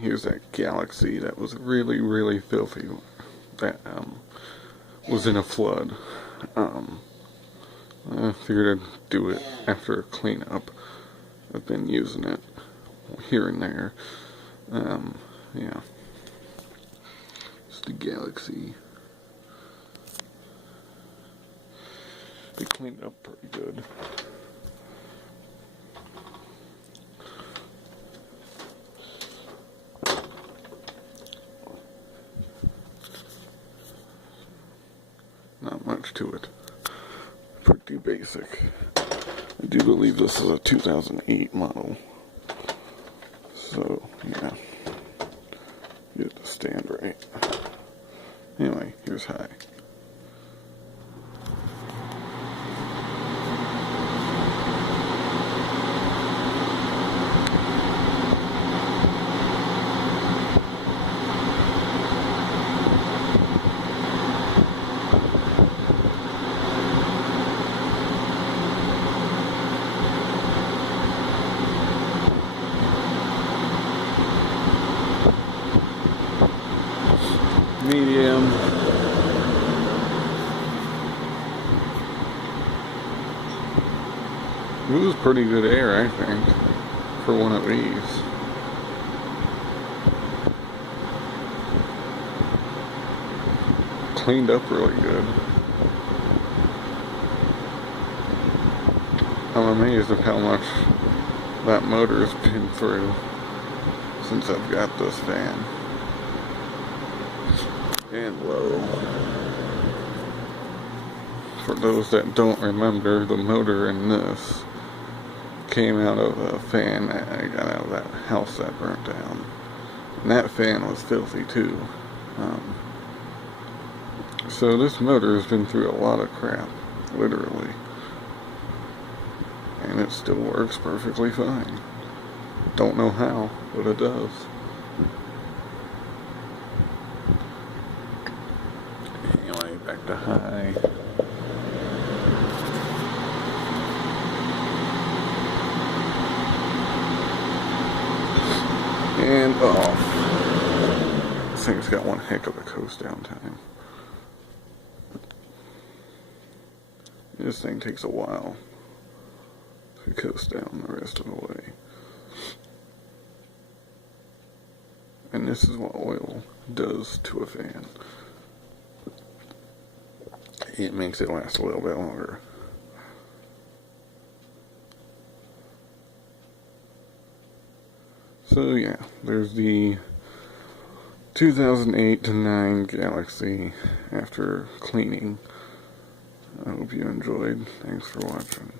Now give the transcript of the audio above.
Here's that Galaxy that was really, really filthy. That was in a flood. I figured I'd do it after a cleanup. I've been using it here and there. Yeah. It's the Galaxy. They cleaned it up pretty good. Not much to it. Pretty basic. I do believe this is a 2008 model. So, yeah. Get it to stand right. Anyway, here's high. Medium. It was pretty good air, I think, for one of these. Cleaned up really good. I'm amazed at how much that motor's been through since I've got this fan. And low. For those that don't remember, the motor in this came out of a fan that I got out of that house that burnt down. And that fan was filthy too. So this motor has been through a lot of crap, literally. And it still works perfectly fine. Don't know how, but it does. Anyway, back to high. And off. This thing's got one heck of a coast down time. This thing takes a while to coast down the rest of the way. And this is what oil does to a fan. It makes it last a little bit longer. So yeah, there's the 2008-9 Galaxy after cleaning. I hope you enjoyed. Thanks for watching.